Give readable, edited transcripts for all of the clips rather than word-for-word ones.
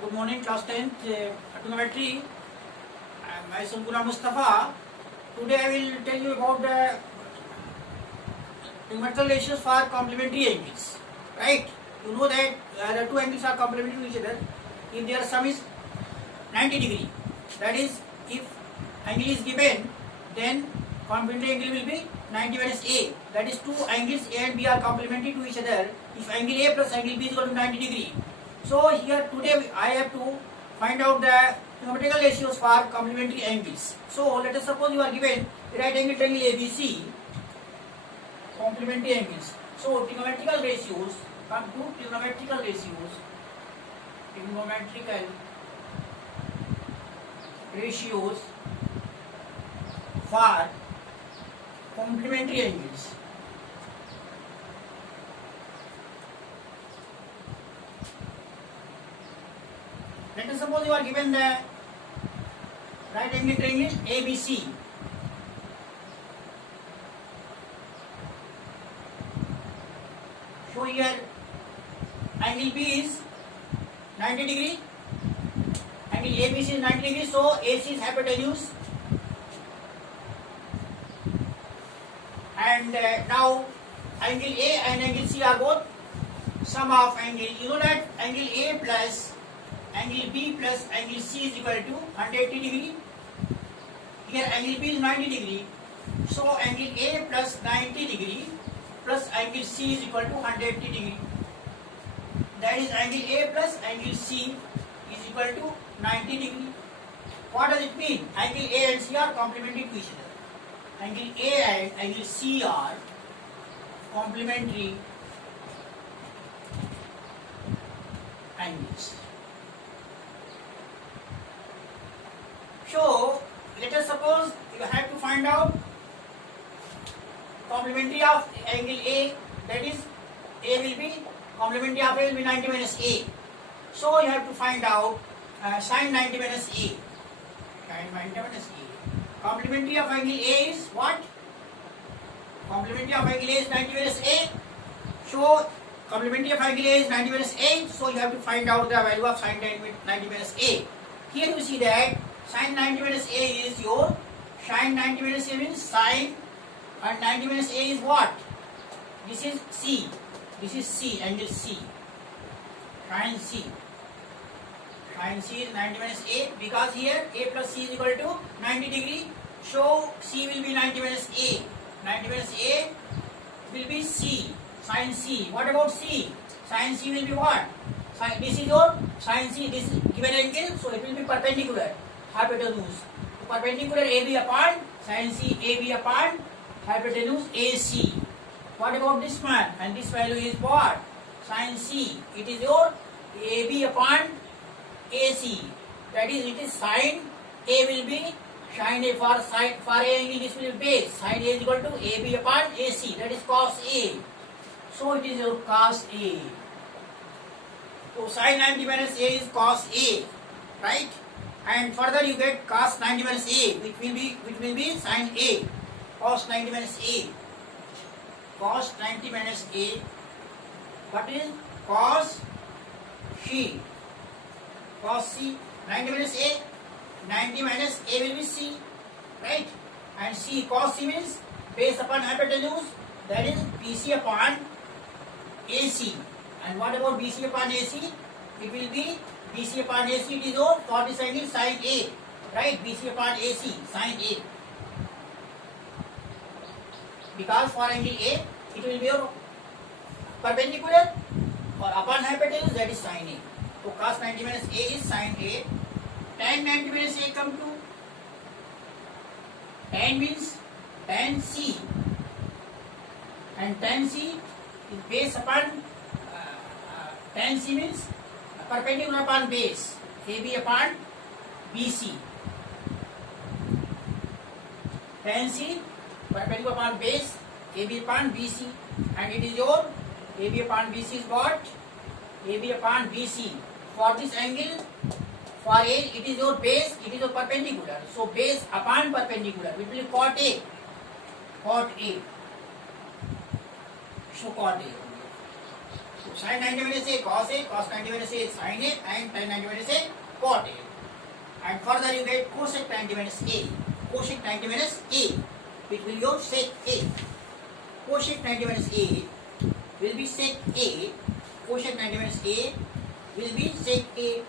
Good morning, class 10th, trigonometry. Myself Ghulam Mustafa. Today I will tell you about the trigonometrical ratios for complementary angles. Right? You know that the two angles are complementary to each other if their sum is 90 degree. That is, if angle is given, then complementary angle will be 90 minus A. That is, two angles A and B are complementary to each other if angle A plus angle B is equal to 90 degree. So here today I have to find out the trigonometrical ratios for complementary angles. So let us suppose you are given right angle triangle ABC, complementary angles. So trigonometrical ratios, come to trigonometrical ratios, trigonometrical ratios for complementary angles. Let us suppose you are given the right angle triangle ABC. So here angle B is 90 degree, angle ABC is 90 degree, so AC is hypotenuse, and now angle A and angle C are both sum of angle. You know that angle A plus angle B plus angle C is equal to 180 degree. Here angle B is 90 degree, so angle A plus 90 degree plus angle C is equal to 180 degree. That is, angle A plus angle C is equal to 90 degree. What does it mean? Angle A and C are complementary to each other. Angle A and angle C are complementary angles. So let us suppose you have to find out complementary of angle A, that is, A will be complementary of A will be 90 minus A. So you have to find out sin 90 minus A. Sin 90 minus A. Complementary of angle A is what? Complementary of angle A is 90 minus A. So complementary of angle A is 90 minus A. So you have to find out the value of sin 90 minus A. Here you see that sin 90 minus A is your sin 90 minus A means sin, and 90 minus A is what? This is C. This is C, angle C. Sin C. Sin C is 90 minus A because here A plus C is equal to 90 degree. So C will be 90 minus A. 90 minus A will be C. Sin C. What about C? Sin C will be what? This is your sin C. This is given angle, so it will be perpendicular. Hypotenuse. Perpendicular AB upon sin C, AB upon hypotenuse AC. What about this one? And this value is what? Sin C. It is your AB upon AC. That is, it is sin A will be sin A for A angle. This will be base. Sin A is equal to AB upon AC. That is cos A. So it is your cos A. So sin 90 minus A is cos A, right? And further you get cos 90 minus A, which will be sin A. Cos 90 minus A. Cos 90 minus A. What is cos C? Cos C. 90 minus A. 90 minus A will be C, right? And C, cos C means base upon hypotenuse. That is BC upon AC. And what about BC upon AC? It will be BC upon AC. It is your for this angle sin A, right? BC upon AC, sin A. Because for angle A, it will be your perpendicular or upon hypotenuse, that is sin A. So cos 90 minus A is sin A. Tan 90 minus A come to tan means tan C, and tan C is base upon tan C means perpendicular upon base, AB upon BC. Tan C perpendicular upon base, AB upon BC, and it is your AB upon BC is what? AB upon BC. For this angle, for A, it is your base, it is your perpendicular. So base upon perpendicular, it will be cot A. Cot A. So cot A. So sin 90 minus a cos A, cos 90 minus a sin A, and tan 90 minus a cot A. And further you get cosec 90 minus a. Cosec 90 minus a, which will be your sec a. Cosec 90 minus a will be sec a. Cosec 90 minus a will be sec a,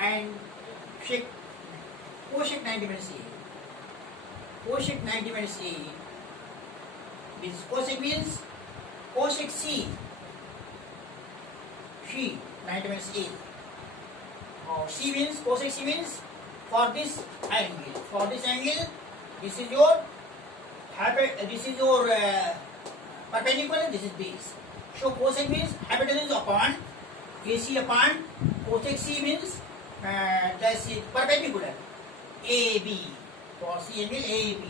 and cosec 90 minus a. Cosec 90 minus a means cosec means cosec c. C 90 minus a. C means cosec c means for this angle. For this angle, this is your perpendicular. This is base. So cosec means hypotenuse upon AC upon cosec c means that's perpendicular. AB. For C angle AB,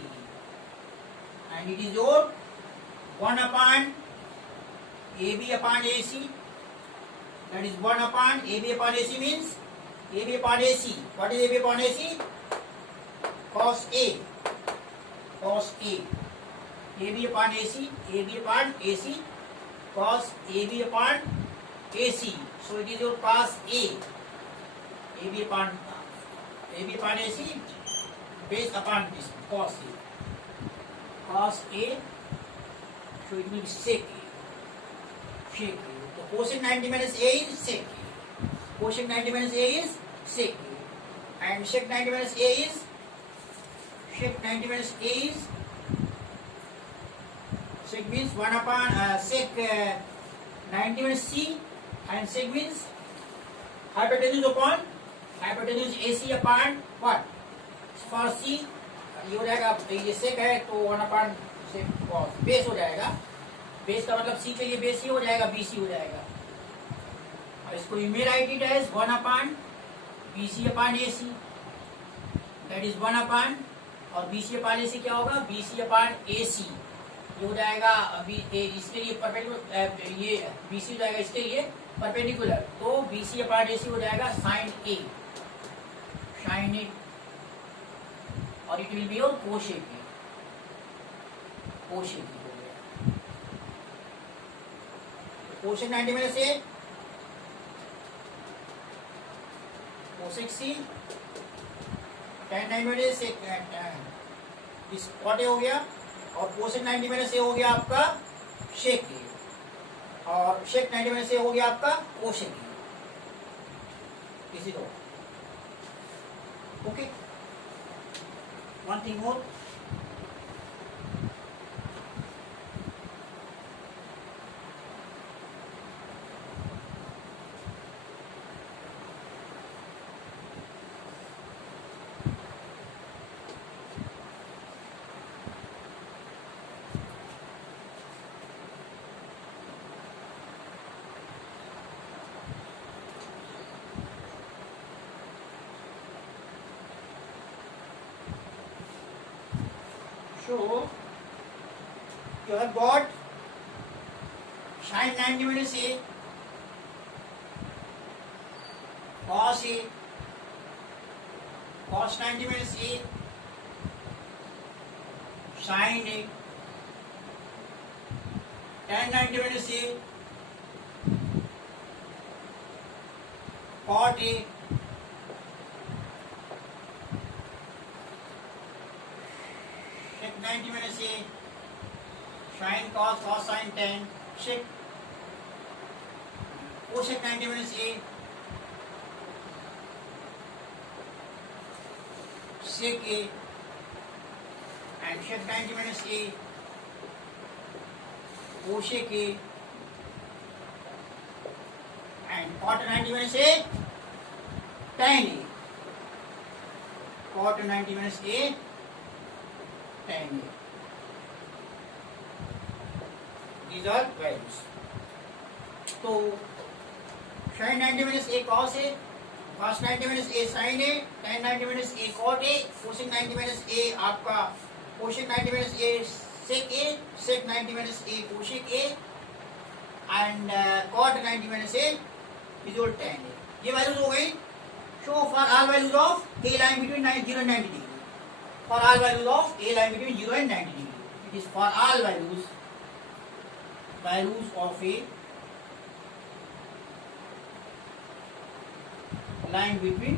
and it is your 1 upon AB upon AC. That is 1 upon AB upon AC means AB upon AC. What is AB upon AC? Cos A. Cos A. AB upon AC. AB upon AC. Cos AB upon AC. So it is your cos A. AB upon AC based upon this cos A. Cos A. So it will be sec A. Sec A. So cosec 90 minus A is sec A. Cosec 90 minus A is sec A. And sec 90 minus A is sec means 1 upon sec 90 minus C, and sec means hypotenuse upon hypotenuse AC upon what? For C ये हो जाएगा, ये sec है तो 1 upon sec cos base हो जाएगा. Base का मतलब C के लिए बेस ही हो जाएगा, BC हो जाएगा. और इसको you may write it as 1 upon BC upon AC. That is 1 upon और BC upon AC क्या होगा? BC upon AC. ये हो जाएगा अभी इसके लिए परपेंडिकुलर, ये BC हो जाएगा इसके लिए परपेंडिकुलर, तो BC अपॉन AC हो जाएगा sin A, sin A, और it will be your cosec A, cosec A हो गया. कोशेक 90 में से कोशेक C tan 90 में से इस कॉट A हो गया, और कोसेक 90 में से हो गया आपका शेक ए, और शेक 90 में से हो गया आपका कोशेक ए. इसी को okay. One thing more, so you have got sin 90 minus A, cos A, cos 90 minus A, sin A, tan 90 minus A, cot A, sec 90 minus A, sin cos, cos sin tan, sec cosec 90 minus A, sec A, and sec 90 minus A, cosec A, and cot 90 minus A, tan A, cot 90 minus A, tan A. These are values. तो sin 90 minus A cos A, cos 90 minus A sin A, tan 90 minus A cot A, cosec 90 minus A आपका cosec 90 minus A sec A, sec 90 minus A cosec A, and cot 90 minus A is your tan A. ये values हो गई. So for all values of A line between 0 and 90 degree. For all values of A line between 0 and 90 degree. It is for all values of A line between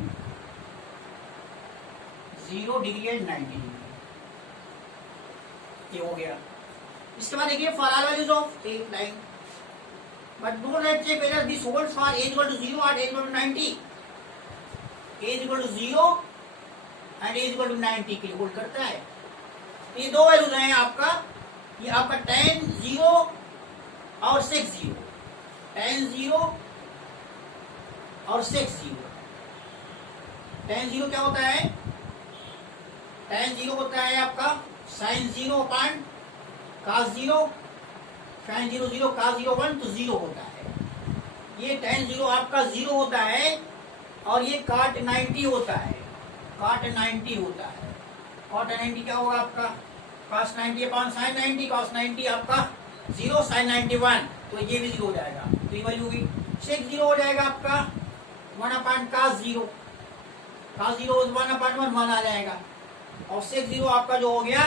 0 degree and 90 degree. ये हो गया। इसके बाद देखिए for all values of A line, but don't let check whether this holds for a equal to 0 और a equal to 90। a equal to 0 and a equal to 90 के लिए hold करता है। ये दो वैल्यूज हैं आपका, ये आपका tan 0 और sec 0, tan 0 और sec 0। tan 0 क्या होता है? tan 0 होता है आपका sin 0 upon cos 0, sin 0 0 cos 0 1 तो 0 होता है। ये tan 0 आपका 0 होता है और ये cot 90 होता है, cot 90 होता है। cot 90 क्या होगा आपका? cos 90 अपॉन sin 90, cos 90 आपका 0 sin 91, तो ये भी 0 हो जाएगा। तो ये वैल्यू होगी sec 0 हो जाएगा आपका 1 अपॉन cos 0, cos 0 1 अपॉन 1 आ जाएगा। और sec 0 आपका जो हो गया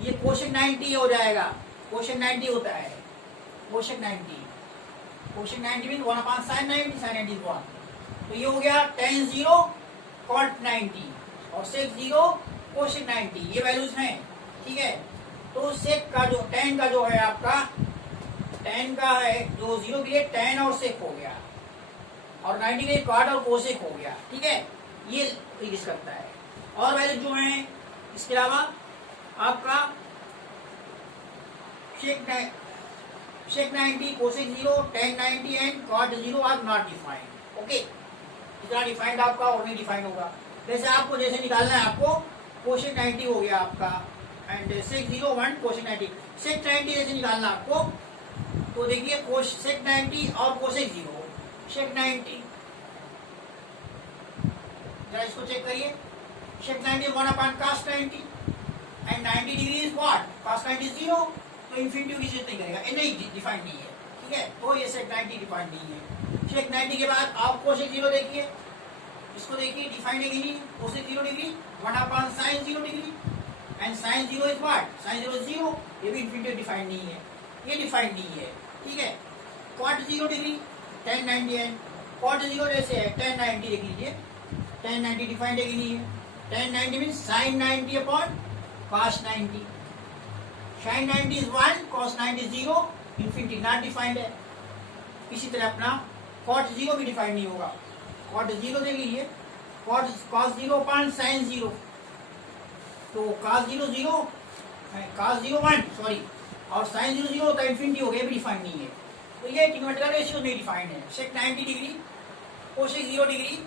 ये कोशेक 90 हो जाएगा, कोशेक 90 होता है, cosec 90, cosec 90 mean 1 upon sin 90, sin 90 1। तो ये हो गया tan 0 cot 90 और sec 0 कोशेक 90, ये वैल्यूज हैं, ठीक है। तो sec का जो tan का जो है आपका, tan का है जो 0 के लिए tan और sec हो गया और 90 के लिए cot और कोशेक हो गया, ठीक है। ये इंक्रीज करता है। और वैल्यू जो है इसके अलावा आपका sec 90, cosec 0, tan 90 and cot 0 are not defined. Okay, इतना डिफाइंड आपका और नहीं डिफाइंड होगा। जैसे आपको जैसे निकालना है, आपको cosec 90 हो गया आपका एंड sec 0 1 cosec 90, sec 90 जैसे निकालना आपको, तो देखिए sec 90 और cosec 0, sec 90 जरा इसको चेक करिए, sec 90 1 upon cos 90 and 90 degree is what? cos 90 0, तो इंफिनिटी की जरूरत नहीं करेगा, ये नहीं डिफाइंड नहीं है, ठीक है। तो ये sec 90 डिफाइंड नहीं है। sec 90 के बाद आप cosec 0 देखिए, इसको देखिए डिफाइंड है कि नहीं? cosec 0 degree 1 upon sin 0 degree and sin 0 is what? sin 0 is 0, ये भी इंफिनिटी डिफाइंड नहीं है, ये डिफाइंड नहीं है, ठीक है। cot 0 degree tan 90 and cot 0 जैसे है tan 90 देख लीजिए, tan 90 डिफाइंड है कि नहीं है? tan 90 mean sin 90 upon cos 90, sin 90 is 1, cos 90 is 0, infinity not defined है। इसी तरह अपना cot 0 भी डिफाइंड नहीं होगा। cot 0 देख लीजिए, cos 0 अपॉन sin 0, तो cos 0 0, cos 0 1 सॉरी, और sin 0 0 होता है, इंफिनिटी हो गया, भी डिफाइंड नहीं है। तो ये ट्रिग्नोमेट्रिकल रेशियो नहीं डिफाइंड है। sec 90 degree, cosec 0 degree,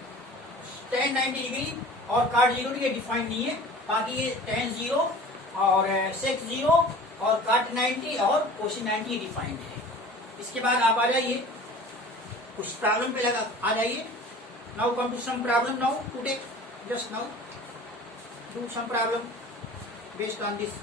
tan 90 degree और cot 0 डिग्री डिफाइंड नहीं है। बाकी ये tan 0 और sec 0 और cot 90 और cosec 90 डिफाइंड है। इसके बाद आप आ जाइए कुछ प्रॉब्लम पे लगा आ जाइए। Now come to some problem now today, just now do some problem based on this.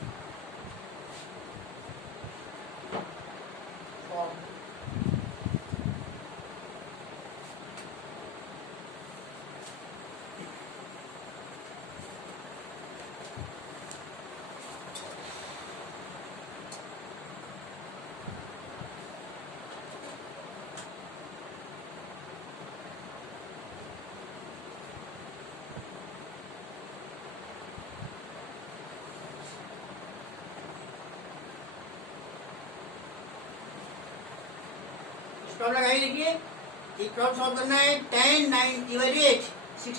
Problem लगाइए, देखिए एक प्रॉब्लम सॉल्व करना है। tan 9 evaluate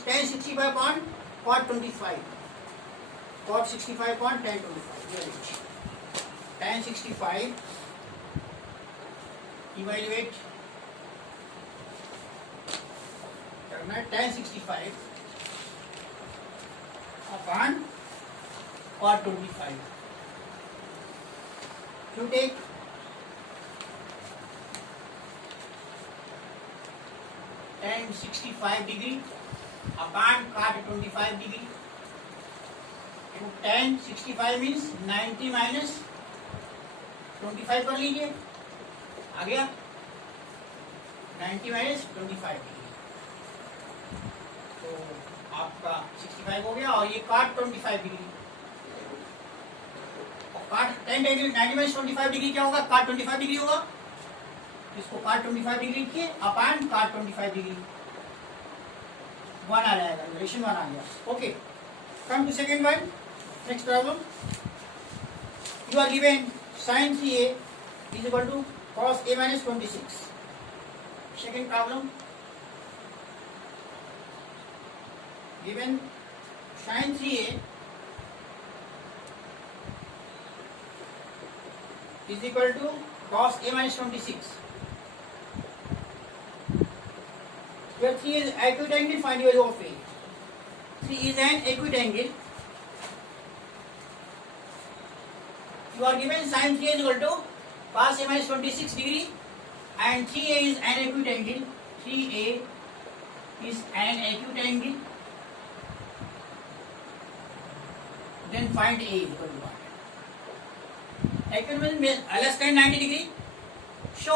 tan 65 upon cot 25, cot 65 upon tan 25, tan 65 evaluate करना है tan 65 अपॉन cot 25। क्यों take tan 65 degree upon cot 25 degree, tan 65 means 90 minus 25 कर लीजिए, आ गया 90 माइनस 25 डिग्री, तो आपका 65 हो गया। और ये cot 25 degree, cot tan 90 minus 25 degree क्या होगा? cot 25 डिग्री होगा। इसको cot 25 डिग्री लिखिए अपॉन cot 25 डिग्री, वन आ जाएगा, रिलेशन वन आ गया. Okay, come to second one. Next problem. You are given sin 3a is equal to cos a minus 26. Second problem, given sin 3a is equal to cos a minus 26. Where 3 is acute angle, find value of a. 3 is an acute angle. You are given sin 3a is equal to cos a minus 26 degree and 3a is an acute angle. 3a is an acute angle. Then find a is equal to what? Acute means less than 90 degree. So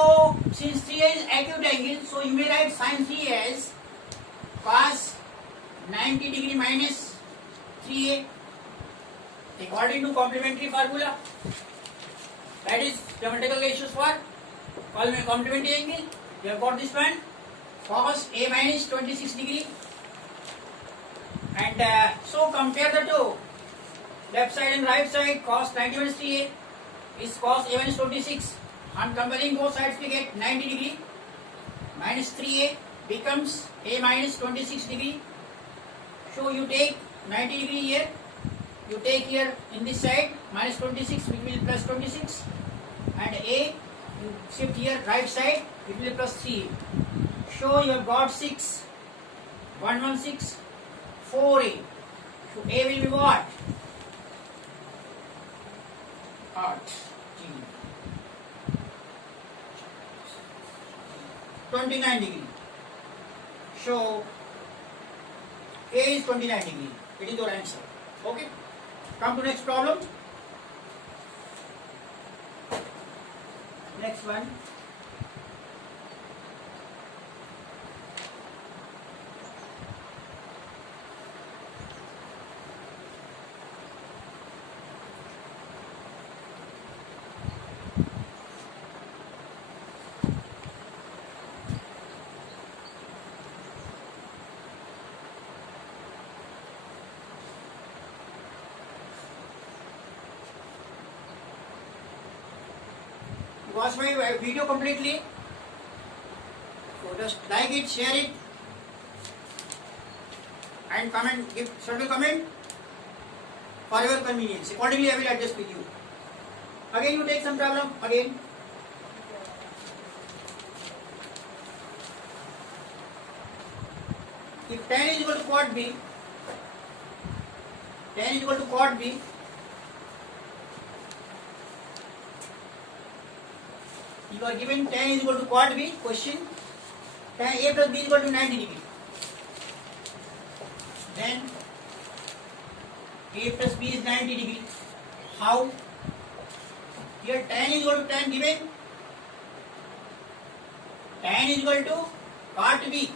since 3a is acute angle, so you may write sin 3a as cos 90 degree minus 3a according to complementary formula. That is geometrical ratios for complementary angle. We have got this one, cos a minus 26 degree, and so compare the two, left side and right side. Cos 90 minus 3a is cos a minus 26. On comparing both sides we get 90 degree minus 3a becomes a minus 26 degree. So you take 90 degree here, you take here in this side minus 26, which will be plus 26, and a you shift here right side, it will be plus 3. So you have got 6, 116, 4a. So a will be what? 29 degree. So a is 29 degree. It is your answer. Okay. Come to next problem. Next one. Watch my video completely. So just like it, share it, and comment. Give certain comment for your convenience. Accordingly, I will adjust with you. Again, you take some problem. Again, if tan is equal to quad b, tan is equal to quad b. You are given tan is equal to quad b. Question: tan a plus b is equal to 90 degree. Then a plus b is 90 degree. How? Here tan is equal to tan given. Tan is equal to cot b.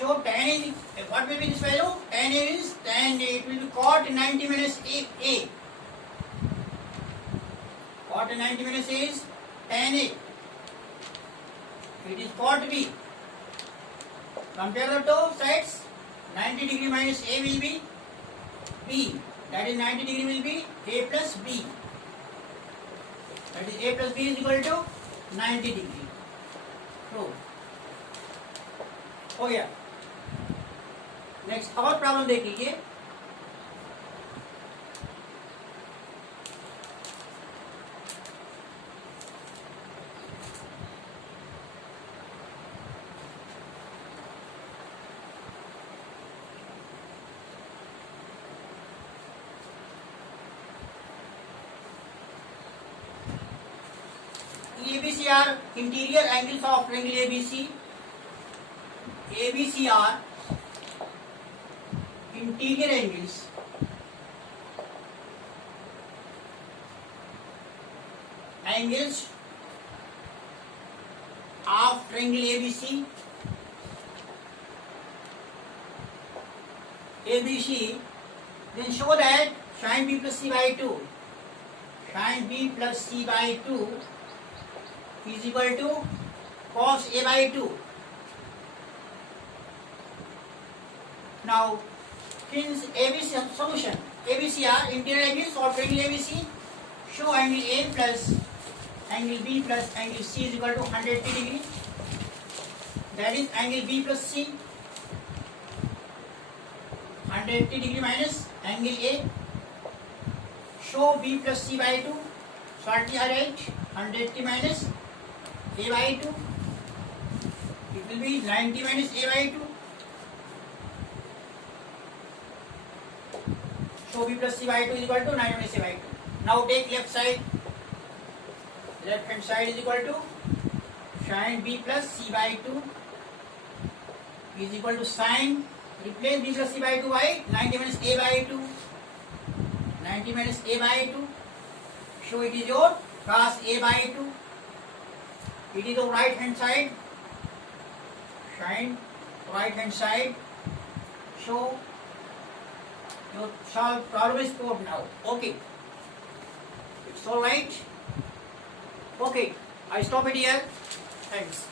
So tan is what will be this value? Tan is tan. It will be cot 90 minus a. Cot 90 minus a is tan a. It is cot b. Compare the two sides. 90 degree minus a will be b. That is 90 degree will be a plus b. That is a plus b is equal to 90 degree. True. हो गया. Next और problem देख लीजिए. ABC are interior angles of triangle ABC. ABC are interior angles of triangle ABC. Then show that sin b plus c by 2. Sin b plus c by 2 is equal to cos a by 2. Now, since ABC solution, ABC are interior angles or triangle ABC, show angle A plus angle B plus angle C is equal to 180 degree. That is angle B plus C. 180 degree minus angle A. Show B plus C by 2. Shortly I write 180 minus A by 2. It will be 90 minus A by 2. So B plus C by 2 is equal to 9 minus A by 2. Now take left side. Left hand side is equal to sin B plus C by 2 is equal to sin. Replace B plus C by 2 by 90 minus A by 2. 90 minus A by 2. So it is your cos A by 2. It is the right hand side. Sin right hand side. So your solve problem is solved now. Okay. It's all right. Okay. I stop it here. Thanks.